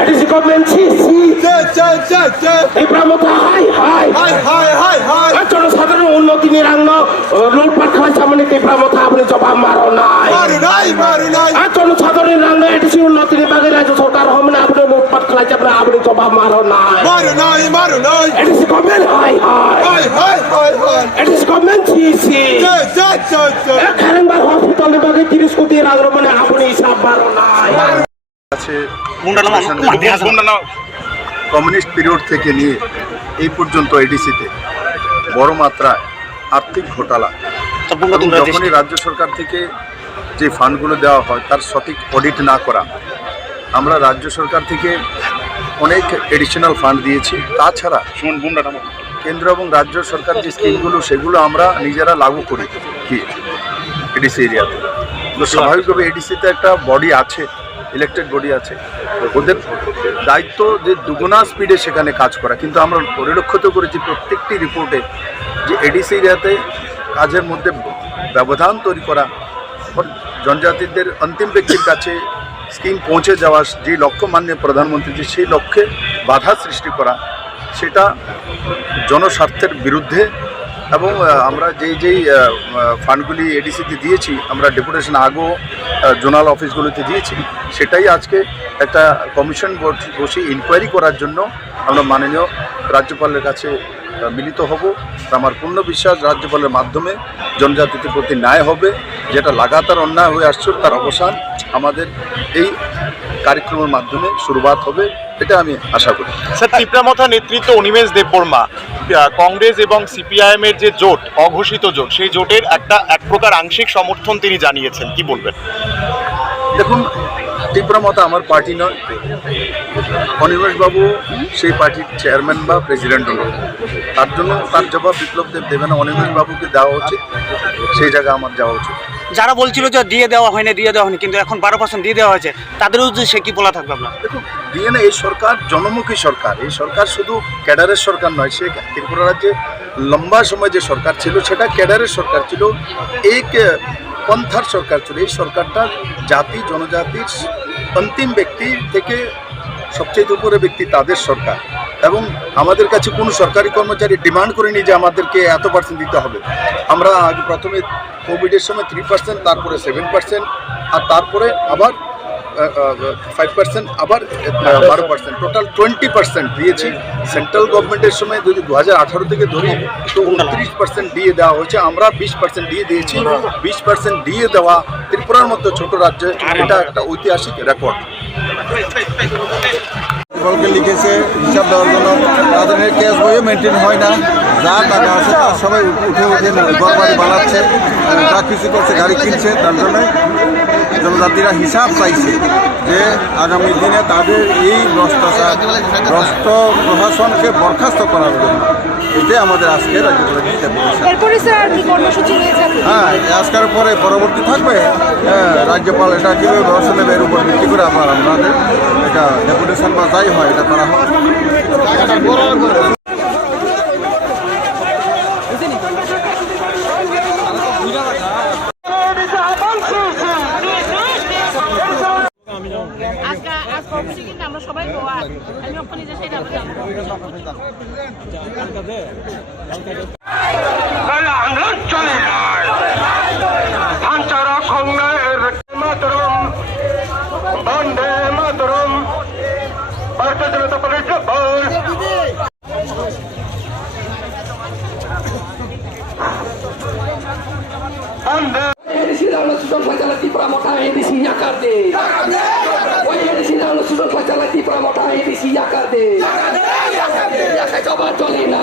ADC government জনসাধারণ উন্নতি নিরাঙ্গ লুটপাট খাওয়ার সামনে তীব্রমতা আপনি জবাব মারো নাই জনসাধারণ রাঙ্গ এডিসি উন্নতি বিভাগে রাজ্য সরকার হবে না আপনি লুটপাট খাওয়াইছে আপনি জবাব মারো নাই এডিসি গভর্নমেন্ট এডিসি গভর্নমেন্ট খেরেনবাগ হসপিটাল বিভাগে 30 কোটি রাঙ্গ মানে আপনি হিসাব মারো নাই কমিউনিস্ট পিরিয়ড থেকে নিয়ে এই পর্যন্ত এডিসিতে বড় মাত্রায় আর্থিক ঘোটালা যখনই রাজ্য সরকার থেকে যে ফান্ডগুলো দেওয়া হয় তার সঠিক অডিট না করা। আমরা রাজ্য সরকার থেকে অনেক এডিশনাল ফান্ড দিয়েছি, তাছাড়া কেন্দ্র এবং রাজ্য সরকার যে স্কিমগুলো সেগুলো আমরা নিজেরা লাগু করি কি এডিসি এরিয়াতে। তো স্বাভাবিকভাবে এডিসিতে একটা বডি আছে, ইলেকটেড বডি আছে, ওদের দায়িত্ব যে দুগুণা স্পিডে সেখানে কাজ করা। কিন্তু আমরা পরিলক্ষিত করেছি প্রত্যেকটি রিপোর্টে যে এডিসি এরিয়াতে কাজের মধ্যে ব্যবধান তৈরি করা, জনজাতিদের অন্তিম ব্যক্তির কাছে স্কিম পৌঁছে যাওয়া, যে লক্ষ্য মাননীয় প্রধানমন্ত্রী সেই লক্ষ্যে বাধা সৃষ্টি করা, সেটা জনস্বার্থের বিরুদ্ধে। এবং আমরা যেই ফান্ডগুলি এডিসিতে দিয়েছি, আমরা ডেপুটেশন আগেও জোনাল অফিসগুলোতে দিয়েছি, সেটাই আজকে একটা কমিশন বসে ইনকোয়ারি করার জন্য আমরা মাননীয় রাজ্যপালের কাছে মিলিত হব। আমার পূর্ণ বিশ্বাস রাজ্যপালের মাধ্যমে জনজাতিদের প্রতি ন্যায় হবে, যেটা লাগাতার অন্যায় হয়ে আসছে তার অবসান আমাদের এই কার্যক্রমের মাধ্যমে শুরুয়াত হবে, এটা আমি আশা করি। স্যার, তীব্রমথা নেতৃত্ব অনিমেষ দেববর্মা কংগ্রেস এবং সিপিআইএম এর যে জোট, অঘোষিত জোট, সেই জোটের এক প্রকার আংশিক সমর্থন তিনি জানিয়েছেন, কি বলবেন? দেখুন, তীব্রমথা আমার পার্টি নয়, অনিমেষ বাবু সেই পার্টির চেয়ারম্যান বা প্রেসিডেন্টও নয়, তার জন্য তার জবাব বিপ্লব দেব দেবে না। অনিমেষ বাবুকে দেওয়া উচিত, সেই জায়গায় আমার যাওয়া উচিত। যারা বলছিল যে দিয়ে দেওয়া হয়নি কিন্তু এখন 12% দিয়ে দেওয়া হয়েছে, তাদেরও যদি সে কি বলা থাকবে আপনার? দেখুন, দিয়ে না, এই সরকার জনমুখী সরকার। এই সরকার শুধু ক্যাডারের সরকার নয়, সে ত্রিপুরা রাজ্যে লম্বা সময় যে সরকার ছিল সেটা ক্যাডারের সরকার ছিল, এই পন্থার সরকার ছিল। এই সরকারটা জাতি জনজাতির অন্তিম ব্যক্তি থেকে সবচেয়ে উপরে ব্যক্তি তাদের সরকার। এবং আমাদের কাছে কোনো সরকারি কর্মচারী ডিমান্ড করেনি যে আমাদেরকে এত % দিতে হবে। আমরা আগে প্রথমে কোভিডের সময় 3%, তারপরে 7%, আর তারপরে আবার 5%, আবার 12%, টোটাল 20% দিয়েছি। সেন্ট্রাল গভর্নমেন্টের সময় যদি 2018 থেকে ধরি তো 29% দিয়ে দেওয়া হয়েছে, আমরা 20% দিয়ে দিয়েছি। 20% দিয়ে দেওয়া ত্রিপুরার মতো ছোট রাজ্যে এটা একটা ঐতিহাসিক রেকর্ড। বলকে লিখেছে হিসাব দেওয়ার জন্য, তাদের ক্যাশ বইও মেনটেন হয় না, যা টাকা আছে তার সবাই উঠে ঘর বাড়ি বানাচ্ছে, যা কিছু করছে গাড়ি কিনছে। তার জন্য জনজাতিরা হিসাব চাইছে যে আগামী দিনে তাদের এই ভ্রষ্ট প্রশাসনকে বরখাস্ত করার জন্য। এটাই আমাদের আজকে হ্যাঁ, আজকের পরে পরবর্তী থাকবে রাজ্যপাল এটা কীভাবে ব্যবস্থা নেবে এর উপর ভিত্তি করে আবার আমাদের এটা ডেপুটেশন বা যাই হয় এটা করা হয়। আমরা সবাই আন্দোলন চলে বন্দে মাতরম, ভারতীয় জনতা পার্টি চলে না।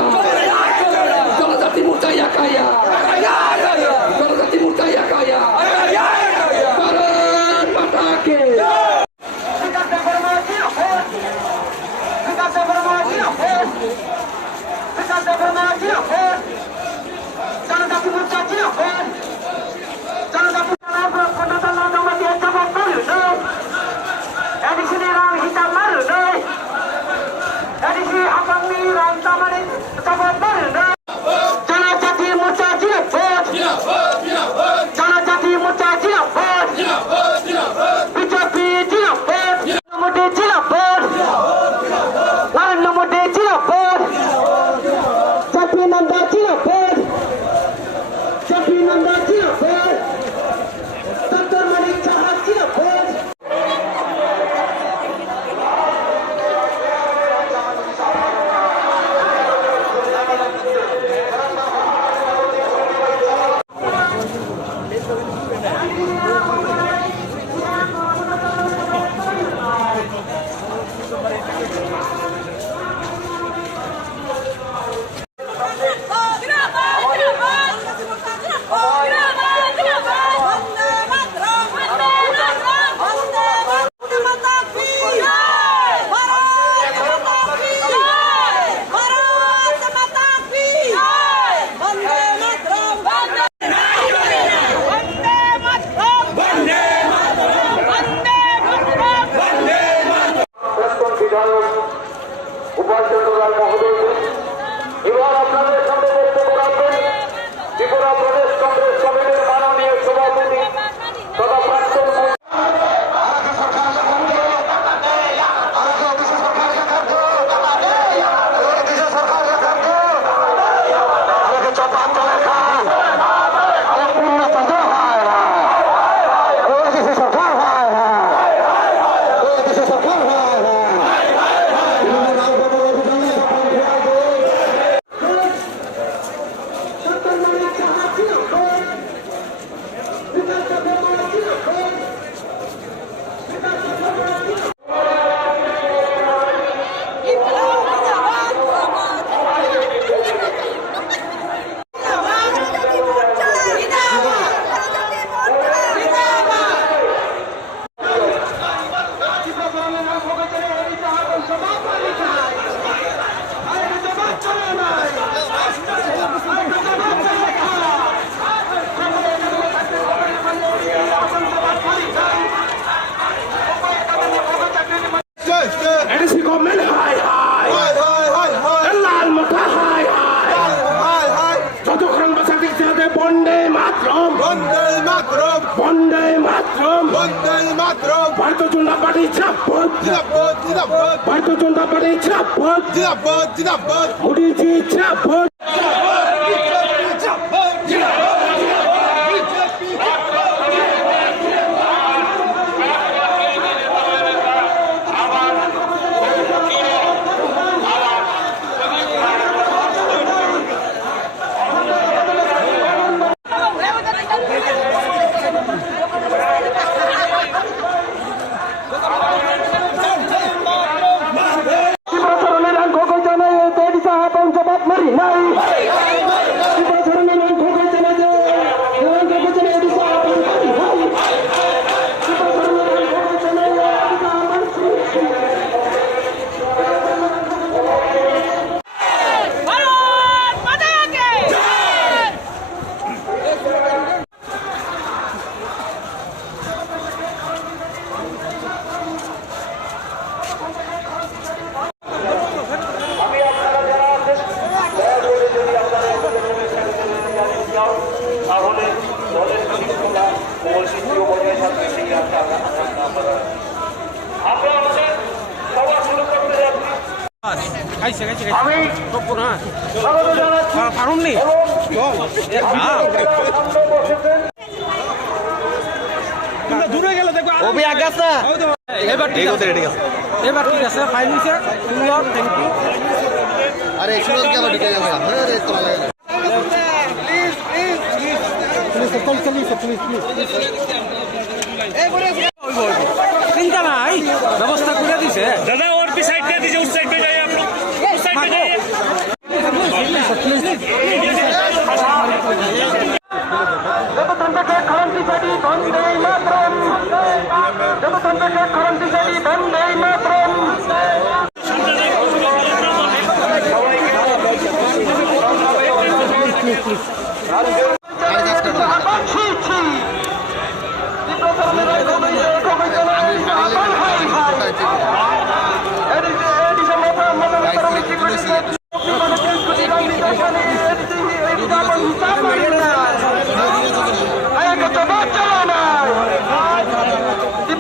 জনজাতি মোর্চা একাইয়া, জনজাতি মোর্চা একাইয়া, ভারত মাতাকে জনজাতি মোর্চা হিসাব মারু নয়, মাতরম বন্দে মাতরম বন্দে মাতরম বন্দে মাতরম ভারতীয় জনতা পার্টি জিন্দাবাদ জিন্দাবাদ জিন্দাবাদ ভারতীয় জনতা পার্টি জিন্দাবাদ জিন্দাবাদ জিন্দাবাদ মোদিজি জিন্দাবাদ এবার ঠিক আছে এবার ঠিক আছে ফাইন নিছে থ্যাংক ইউ আরে সুরজ কেন ঢুকে যাবে আরে তোলা লাগে চিন্তা নাই ব্যবস্থা করে দিছে दादा और भी साइड पे दीजिए उस साइड पे जाइए आप लोग उस साइड पे जाइए আরে কাজ করতে